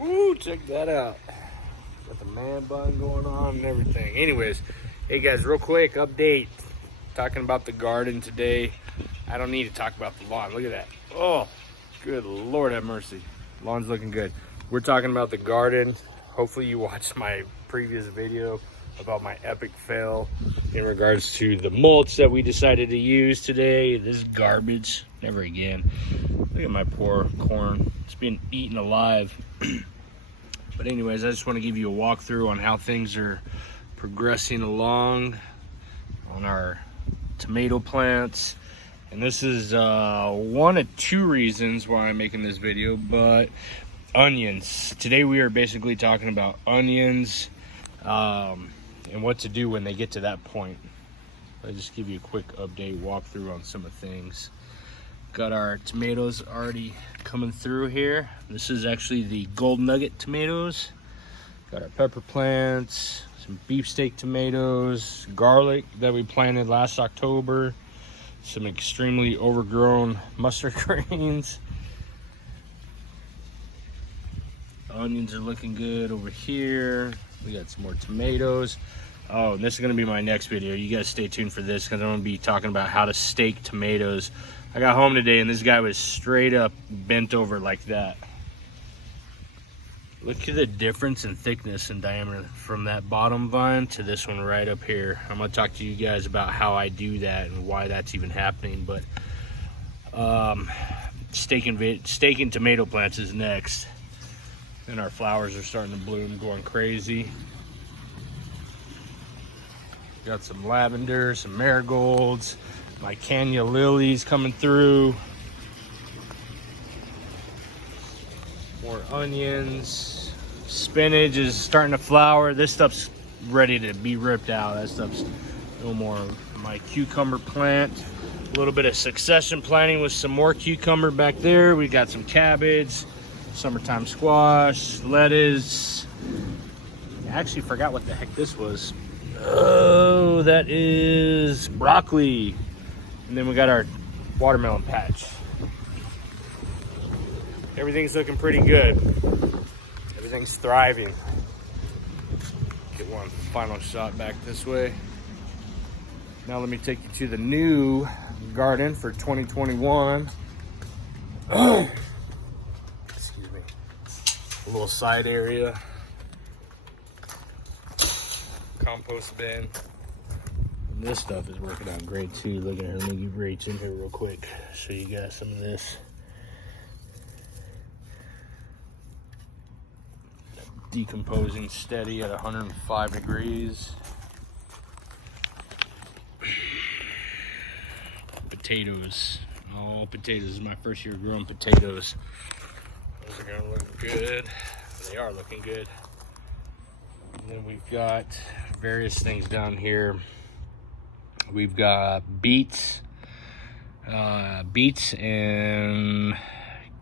Woo, check that out. Got the man bun going on and everything. Anyways, hey guys, real quick update. Talking about the garden today. I don't need to talk about the lawn. Look at that. Oh, good Lord have mercy. Lawn's looking good. We're talking about the garden. Hopefully you watched my previous video about my epic fail in regards to the mulch that we decided to use today. This garbage, never again. Look at my poor corn. It's being eaten alive. But anyways, I just want to give you a walkthrough on how things are progressing along on our tomato plants. And this is one of two reasons why I'm making this video, but onions. Today we are basically talking about onions and what to do when they get to that point. I'll just give you a quick update, walkthrough on some of things. Got our tomatoes already coming through here. This is actually the gold nugget tomatoes. Got our pepper plants, some beefsteak tomatoes, garlic that we planted last October, some extremely overgrown mustard greens. Onions are looking good over here. We got some more tomatoes. Oh, and this is gonna be my next video. You guys stay tuned for this because I'm gonna be talking about how to stake tomatoes. I got home today and this guy was straight up bent over like that. Look at the difference in thickness and diameter from that bottom vine to this one right up here. I'm gonna talk to you guys about how I do that and why that's even happening. But staking tomato plants is next. And our flowers are starting to bloom, going crazy. Got some lavender, some marigolds, my Kenya lilies coming through. More onions. Spinach is starting to flower. This stuff's ready to be ripped out. That stuff's no more. My cucumber plant. A little bit of succession planting with some more cucumber back there. We got some cabbage, summertime squash, lettuce. I actually forgot what the heck this was. Oh, that is broccoli. And then we got our watermelon patch. Everything's looking pretty good. Everything's thriving. Get one final shot back this way. Now let me take you to the new garden for 2021. Excuse me. A little side area. Compost bin. And this stuff is working out great too. Look at her. Let me reach in here real quick. Show you guys some of this. Decomposing steady at 105 degrees. Potatoes. Oh, potatoes. This is my first year growing potatoes. Those are gonna look good. They are looking good. And then we've got various things down here. We've got beets and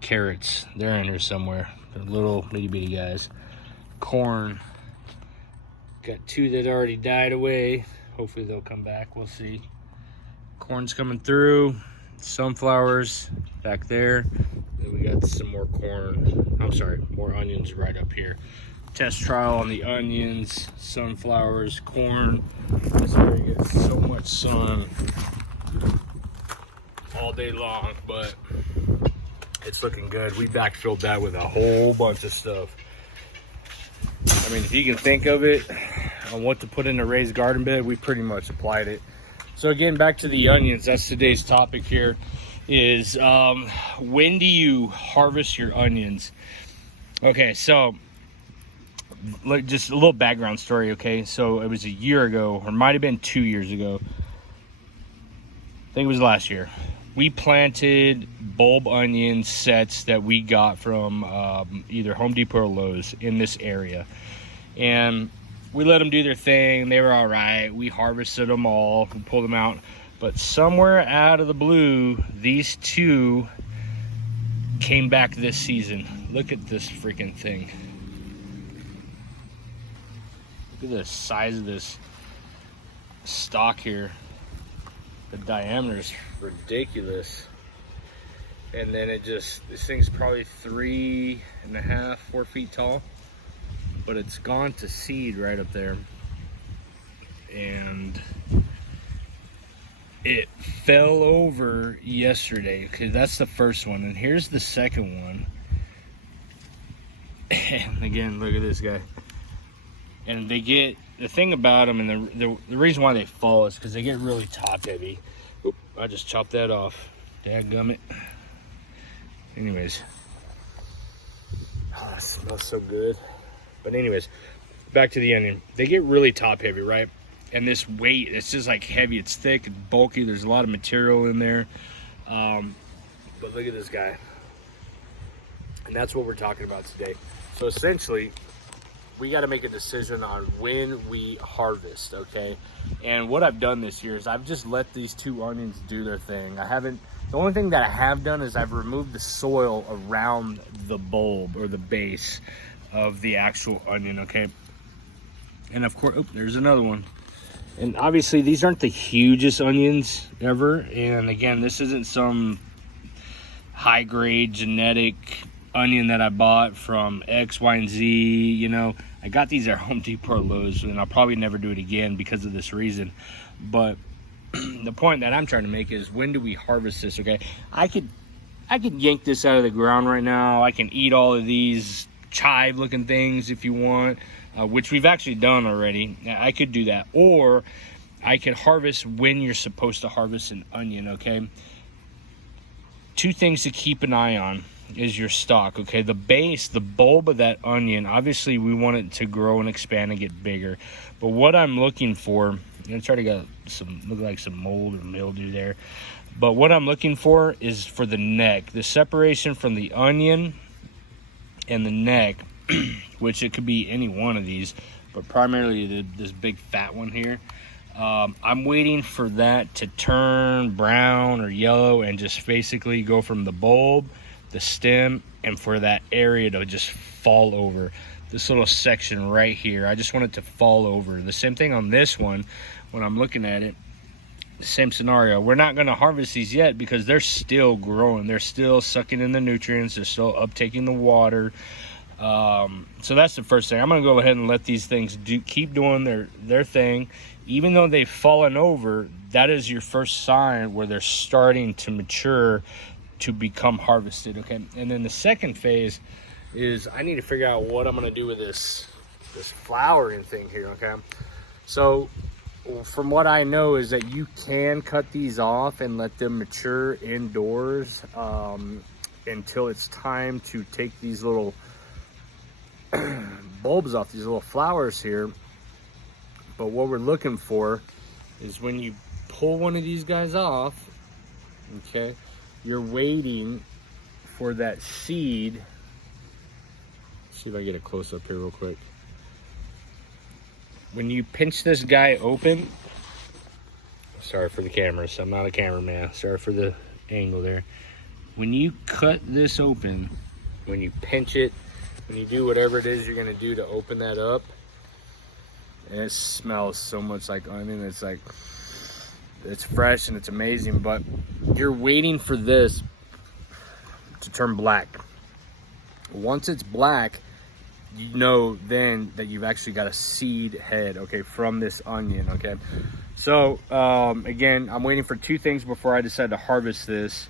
carrots. They're in here somewhere. They're little bitty bitty guys. Corn. Got two that already died away. Hopefully they'll come back. We'll see. Corn's coming through. Sunflowers back there. Then we got some more corn. I'm sorry, more onions right up here. Test trial on the onions, sunflowers, corn. This area gets so much sun all day long, but it's looking good. We backfilled that with a whole bunch of stuff. I mean, if you can think of it on what to put in a raised garden bed, we pretty much applied it. So again, back to the onions. That's today's topic here is when do you harvest your onions? Okay, so look, just a little background story, okay? So it was a year ago, or might have been 2 years ago. I think it was last year. We planted bulb onion sets that we got from either Home Depot or Lowe's in this area. And we let them do their thing. They were all right. We harvested them all. We pulled them out. But somewhere out of the blue, these two came back this season. Look at this freaking thing. Look at the size of this stalk here. The diameter is ridiculous. And then this thing's probably 3.5, 4 feet tall, but it's gone to seed right up there. And it fell over yesterday. Okay, that's the first one. And here's the second one. And again, look at this guy. And they get, the thing about them, and the reason why they fall is because they get really top heavy. Oop, I just chopped that off. Dadgummit. Anyways. Oh, it smells so good. But anyways, back to the onion. They get really top heavy, right? And this weight, it's just like heavy. It's thick, it's bulky. There's a lot of material in there. But look at this guy. And that's what we're talking about today. So essentially, we got to make a decision on when we harvest, okay? And what I've done this year is I've just let these 2 onions do their thing. The only thing that I have done is I've removed the soil around the bulb or the base of the actual onion, okay? And of course, there's another one. And obviously these aren't the hugest onions ever. And again, this isn't some high grade genetic onion that I bought from X, Y, and Z. You know, I got these at Home Depot or Lowe's, and I'll probably never do it again because of this reason. But the point that I'm trying to make is, when do we harvest this? Okay, I could yank this out of the ground right now. I can eat all of these chive looking things if you want, which we've actually done already. I could do that, or I could harvest when you're supposed to harvest an onion. Okay, 2 things to keep an eye on is your stalk. Okay, the base, the bulb of that onion, obviously we want it to grow and expand and get bigger. But what I'm looking for, it's already got look like some mold or mildew there, but what I'm looking for is for the neck, the separation from the onion and the neck, which it could be any one of these, but primarily this big fat one here. I'm waiting for that to turn brown or yellow and just basically go from the bulb, the stem, and for that area to just fall over. This little section right here, I just want it to fall over. The same thing on this one. When I'm looking at it, same scenario. We're not going to harvest these yet because they're still growing. They're still sucking in the nutrients. They're still uptaking the water. So that's the first thing. I'm going to go ahead and let these things keep doing their thing. Even though they've fallen over, that is your first sign where they're starting to mature to become harvested. Okay, and then the second phase is I need to figure out what I'm going to do with this flowering thing here. Okay, so from what I know is that you can cut these off and let them mature indoors until it's time to take these little bulbs off, these little flowers here. But what we're looking for is when you pull one of these guys off, okay, you're waiting for that seed. Let's see if I get a close up here real quick. When you pinch this guy open, sorry for the camera, so I'm not a cameraman, sorry for the angle there. When you cut this open, when you pinch it, when you do whatever it is you're gonna do to open that up, and it smells so much like onion. It's like, it's fresh and it's amazing, but you're waiting for this to turn black. Once it's black, you know then that you've actually got a seed head, okay, from this onion. Okay, so again, I'm waiting for 2 things before I decide to harvest this.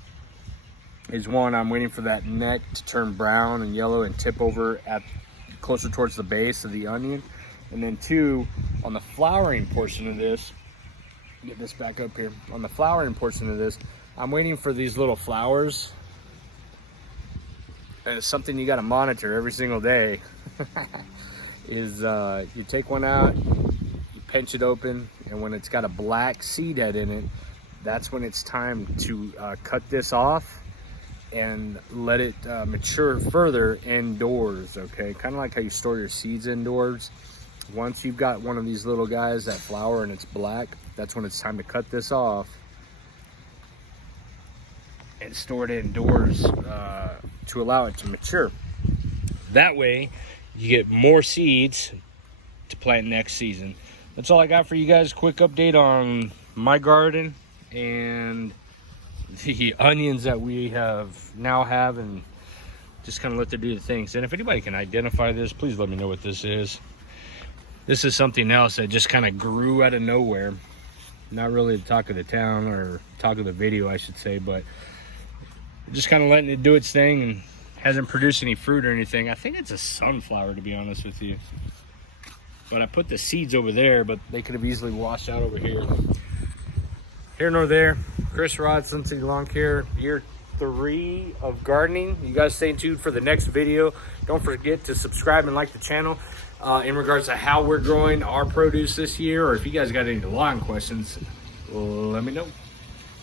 Is one, I'm waiting for that neck to turn brown and yellow and tip over at closer towards the base of the onion. And then 2, on the flowering portion of this, get this back up here. On the flowering portion of this, I'm waiting for these little flowers. And it's something you got to monitor every single day. Is you take one out, you pinch it open, and when it's got a black seed head in it, that's when it's time to cut this off and let it mature further indoors. Okay, kind of like how you store your seeds indoors. Once you've got one of these little guys that flower and it's black, that's when it's time to cut this off and store it indoors to allow it to mature. That way you get more seeds to plant next season. That's all I got for you guys. Quick update on my garden, and the onions that we now have, and just kind of let them do the things. And if anybody can identify this, please let me know what this is. This is something else that just kind of grew out of nowhere. Not really the talk of the town, or talk of the video, I should say, but just kind of letting it do its thing, and hasn't produced any fruit or anything. I think it's a sunflower, to be honest with you. But I put the seeds over there, but they could have easily washed out over here. Here nor there. Chris Rod, Slim City Lawn Care, year 3 of gardening. You guys stay tuned for the next video. Don't forget to subscribe and like the channel. In regards to how we're growing our produce this year, or if you guys got any lawn questions, let me know.